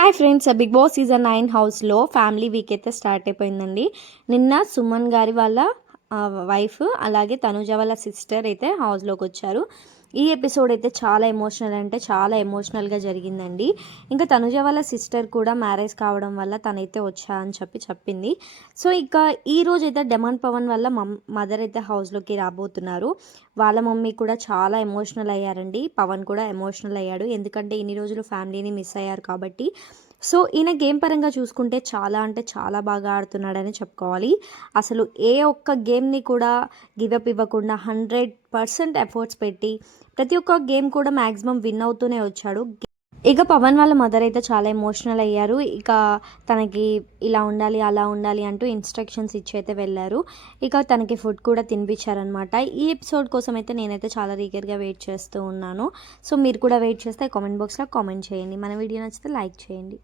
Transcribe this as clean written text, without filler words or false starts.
Hi friends, Bigg Boss season 9 హౌస్లో family week అయితే start అయిపోయిందండి. నిన్న సుమన్ గారి వాళ్ళ వైఫ్ అలాగే తనుజ వాళ్ళ సిస్టర్ అయితే హౌస్లోకి వచ్చారు. ఈ ఎపిసోడ్ అయితే చాలా ఎమోషనల్ అంటే చాలా ఎమోషనల్గా జరిగిందండి. ఇంకా తనుజ వాళ్ళ సిస్టర్ కూడా మ్యారేజ్ కావడం వల్ల తనైతే వచ్చా అని చెప్పింది. సో ఇక ఈ రోజు అయితే డెమాన్ పవన్ వల్ల మదర్ అయితే హౌస్లోకి రాబోతున్నారు. వాళ్ళ మమ్మీ కూడా చాలా ఎమోషనల్ అయ్యారండి. పవన్ కూడా ఎమోషనల్ అయ్యాడు, ఎందుకంటే ఇన్ని రోజులు ఫ్యామిలీని మిస్ అయ్యారు కాబట్టి. సో ఈయన గేమ్ పరంగా చూసుకుంటే చాలా అంటే చాలా బాగా ఆడుతున్నాడని చెప్పుకోవాలి. అసలు ఏ ఒక్క గేమ్ని కూడా గివప్ ఇవ్వకుండా 100% ఎఫర్ట్స్ పెట్టి ప్రతి ఒక్క గేమ్ కూడా మ్యాక్సిమం విన్ అవుతూనే వచ్చాడు. ఇక పవన్ వాళ్ళ మదర్ అయితే చాలా ఎమోషనల్ అయ్యారు. ఇక తనకి ఇలా ఉండాలి అలా ఉండాలి అంటూ ఇన్స్ట్రక్షన్స్ ఇచ్చి అయితే వెళ్ళారు. ఇక తనకి ఫుడ్ కూడా తినిపించారనమాట. ఈ ఎపిసోడ్ కోసం అయితే నేనైతే చాలా రీగర్గా వెయిట్ చేస్తూ ఉన్నాను. సో మీరు కూడా వెయిట్ చేస్తే కామెంట్ బాక్స్లో కామెంట్ చేయండి. మన వీడియో నచ్చితే లైక్ చేయండి.